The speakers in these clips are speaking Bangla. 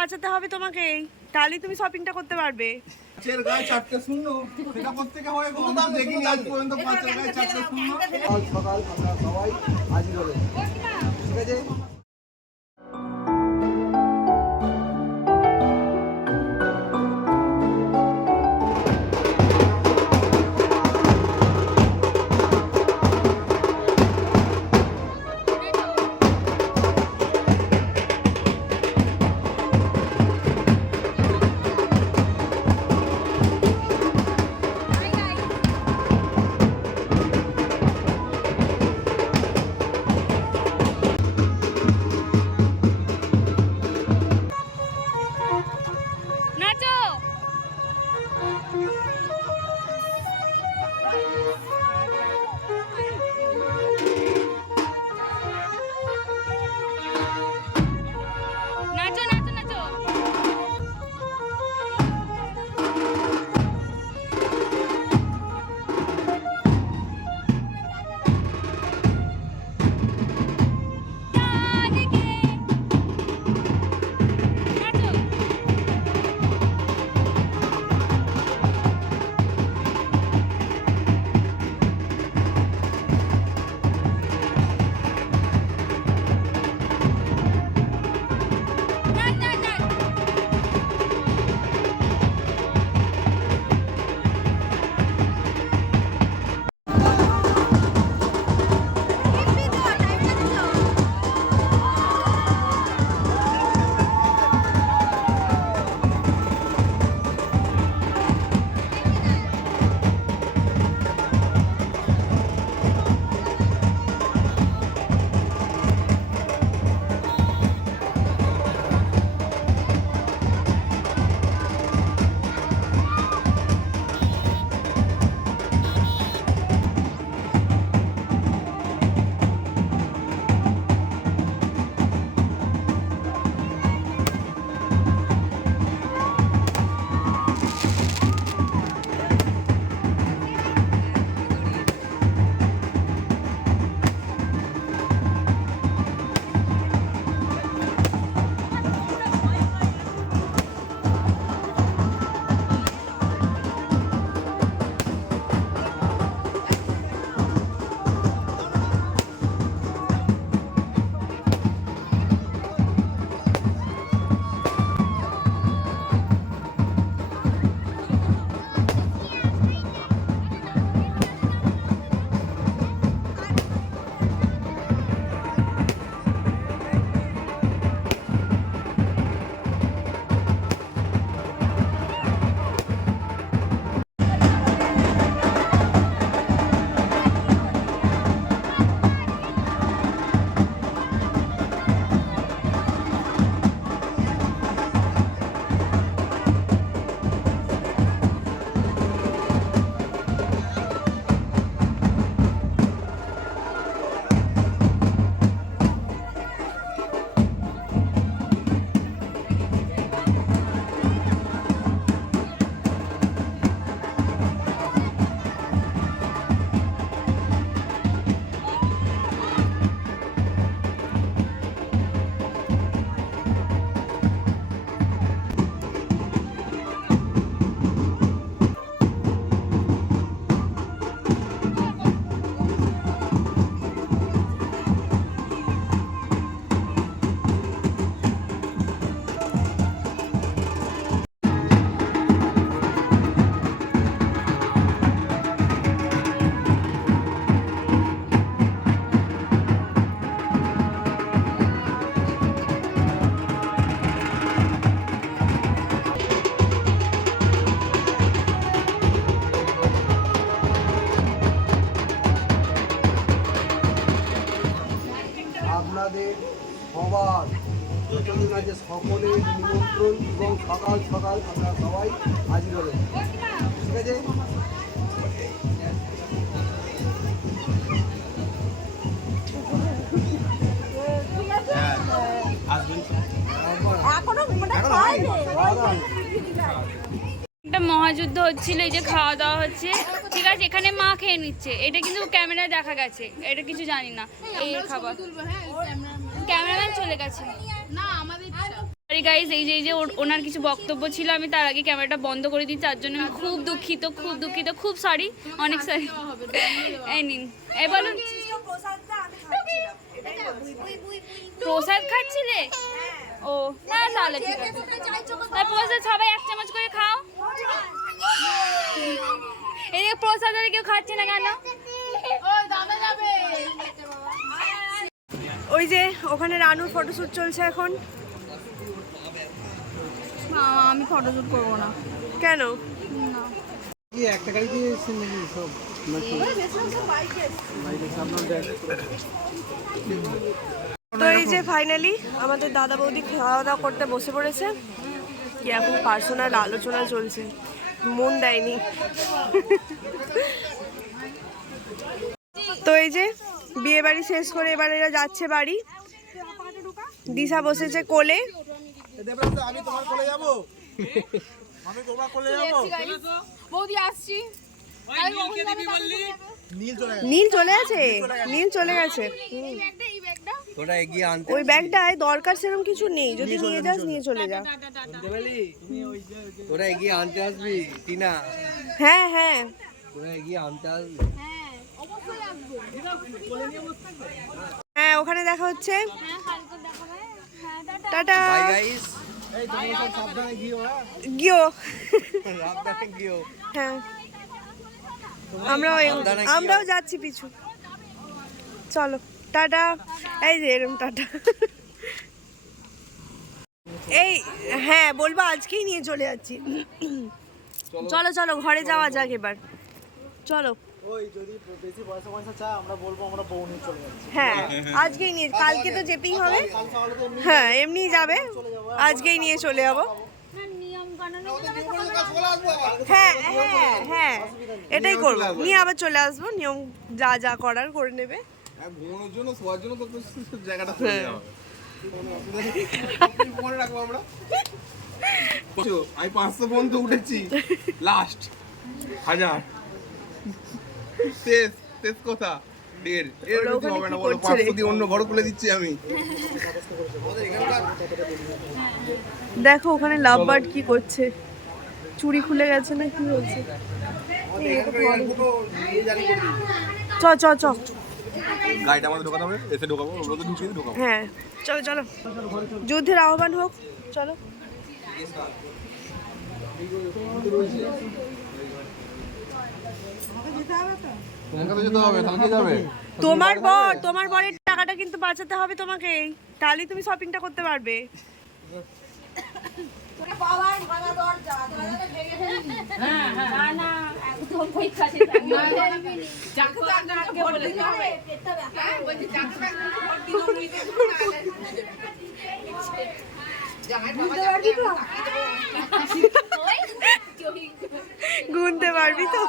বাঁচাতে হবে তোমাকে, তাহলেই তুমি শপিংটা করতে পারবে। পাঁচের গায়ে চারটে শূন্য, সেটা কোত্থেকে হয় কোনো দাম দেখিনি আজ পর্যন্ত। পাঁচের গায়ে চারটে শূন্য। সকাল সকাল আমরা সবাই হাজির হলেন, ঠিক আছে। নাচো। নাচো নাচো নাচো। আপনাদের সবার যতদিন আছে সকলের নিমন্ত্রণ, এবং সকাল সকাল আমরা সবাই হাজির হলেন, ঠিক আছে। একটা মহাযুদ্ধ হচ্ছিল, এই যে খাওয়া দাওয়া হচ্ছে, ঠিক আছে। এখানে মা খেয়ে নিচ্ছে, এটা কিন্তু ক্যামেরায় দেখা গেছে, এটা কিছু জানি না। এই খাবার ক্যামেরাম্যান চলে গেছে। সরি গাইজ, এই যে ওনার কিছু বক্তব্য ছিল, আমি তার আগে ক্যামেরাটা বন্ধ করে দিই, তার জন্য আমি খুব দুঃখিত, খুব সরি, অনেক সরি। এই নিন, এই বলুন। প্রসাদ খাচ্ছিলে? ও না, তাহলে ঠিক আছে। তাই প্রসাদ সবাই 1 চামচ করে খাও। এই যে প্রসাদ আর কেউ খাচ্ছে না কেন? ওই যে ওখানে রানুর ফটোশুট চলছে এখন। আমি ফটোশুট করবো না। কেন? একটা গাড়িতে এসেছেন নাকি সব? তো এই যে ফাইনালি আমাদের দাদা বৌদি খাওয়া দাওয়া করতে বসে পড়েছে। কি এখন পার্সোনাল আলোচনা চলছে, মন দেয়নি। তো এই যে বিয়ে বাড়ি শেষ করে এবার এরা যাচ্ছে বাড়ি। দিশা বসেছে কোলে। আমি তোমার কোলে যাবো, আমি তোমার কোলে যাবো। বৌদি আসছি। নীল চলে নীল চলে গেছে। আছে, নীল চলে গেছে। তোরা এগিয়ে আনতে ওই ব্যাগটায় দরকার সেরকম কিছু নেই, যদি নিয়ে যাস নিয়ে চলে যা। তোরা এগিয়ে আনতে আসবি টিনা, হ্যাঁ হ্যাঁ তোরা এগিয়ে আনতে আসবি। হ্যাঁ, ওখানে দেখা হচ্ছে। টাটা। বাই গাইস, এই তোমরা সব সাবধানে গিও। গিও। সাবধানে গিও। হ্যাঁ, আমরাও যাচ্ছি পিছু। চলো টাটা। এই যে এরম টাটা। এই হ্যাঁ বলবো, আজকেই নিয়ে চলে যাচ্ছি। চলো চলো ঘরে যাওয়া যাক এবার, চলো। ওই যদি বেশি পয়সা চায় আমরা বলবো আমরা বউ নিয়ে চলে যাচ্ছি। হ্যাঁ আজকেই নিয়ে, কালকে তো যেতেই হবে। হ্যাঁ এমনি যাবে, আজকেই নিয়ে চলে যাবো। হ্যাঁ হ্যাঁ হ্যাঁ, এটাই করবো, নিয়ে আবার চলে আসবো। নিয়ম যা যা করার করে নেবে। ঘুমানোর জন্য, শোয়ার জন্য তো জায়গাটা করে দেওয়া হবে। মনে রাখবো আমরা। আমি 500 পর্যন্ত উঠেছি, লাস্ট 1000 শেষ কথা 1.5 এর বেশি হবে না। বলো 500 দিয়ে অন্য ঘর খুলে দিচ্ছি আমি। দেখো ওখানে লাভ বার্ড কি করছে, চুড়ি খুলে গেছে না কি হচ্ছে। চ চ চ, গাড়িটা আমাদের ঢোকাতে হবে, এসে ঢোকাবো, ওগুলো তো ঢুকিয়ে ঢোকাবো। হ্যাঁ চলো চলো, যুদ্ধের আহ্বান হোক, চলো। তোমাকে যেতে হবে, তাহলে যাবে। তোমার বরের টাকাটা কিন্তু বাঁচাতে হবে তোমাকে, তাহলেই তুমি শপিংটা করতে পারবে। গুনতে পারবি তো?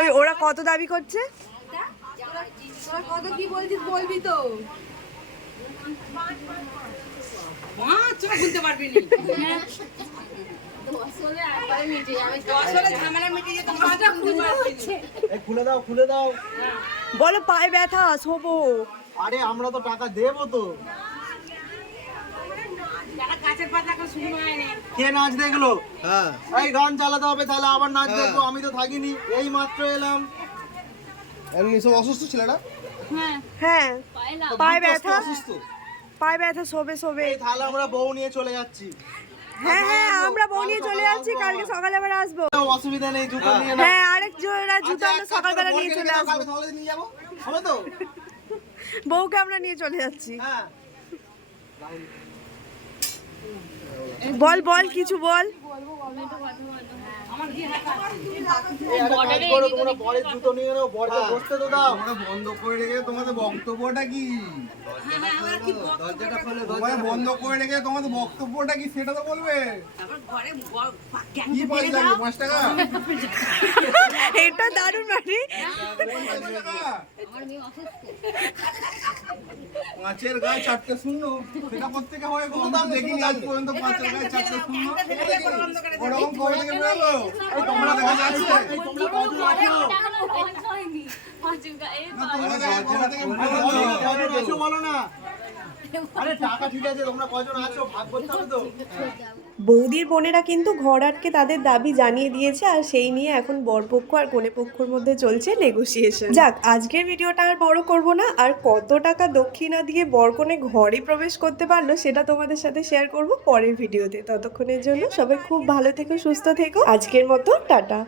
ওই ওরা কত দাবি করছে? কত কি বলছিস বলবি তো। গুনতে পারবি নি। খুলে দাও। বলো পায়ে ব্যথা, শোবো। আরে আমরা তো টাকা দেবো তো। কে নাচ দেখলো? হ্যাঁ, এই গান চালাতে হবে, তাহলে আবার নাচ দেখবো। আমি তো থাকিনি, এই মাত্র এলাম। এমনি সব অসুস্থ ছেলেরা। হ্যাঁ পায়ে ব্যথা, অসুস্থ। পায়ে ব্যথা, শোবে। তাহলে আমরা বউ নিয়ে চলে যাচ্ছি। হ্যাঁ হ্যাঁ, আমরা বউ নিয়ে চলে যাচ্ছি, কালকে সকালে আবার আসবো। অসুবিধা নেই, জুতো নিয়ে নাও। হ্যাঁ আরেক জোড়া জুতো আমরা সকালবেলা নিয়ে চলে আসবো। কালকে সকালে নিয়ে যাবো, হবে তো? বউকে আমরা নিয়ে চলে যাচ্ছি। হ্যাঁ, বল বল কিছু বল। তোমরা বরের জুতো নিয়ে নাও, বরকে বসতে তো দাও। তোমরা বন্ধ করে রেখে তোমাদের বক্তব্যটা কি? দরজাটা খোলো, তোমরা বন্ধ করে রেখে তোমাদের বক্তব্যটা কি সেটা তো বলবে। কি পয়সা লাগবে? 5 টাকা? এটা দারুণ মানে। 5 টাকা? পাঁচের গায়ে 4টে শূন্য, সেটা কোত্থেকে হয় গো? আমি দেখিনি আজ পর্যন্ত 5এর গায়ে 4টে শূন্য। ওরকম কবে থেকে বেরোলো? এই তোমরা দেখা যাচ্ছে, এই তোমরা কত আছো? কজন আছো বলো না। আরে টাকা ঠিক আছে, তোমরা কজন আছো ভাগ করতে হবে তো। বৌদির বোনেরা কিন্তু ঘর আটকে তাদের দাবি জানিয়ে দিয়েছে, আর সেই নিয়ে এখন বরপক্ষ আর কনেপক্ষর মধ্যে চলছে নেগোসিয়েশন। যাক, আজকের ভিডিওটা আর বড় করব না, আর কত টাকা দক্ষিণা দিয়ে বরকনে ঘরে প্রবেশ করতে পারলো সেটা তোমাদের সাথে শেয়ার করব পরের ভিডিওতে। ততক্ষণের জন্য সবাই খুব ভালো থেকো, সুস্থ থেকো। আজকের মতো টাটা।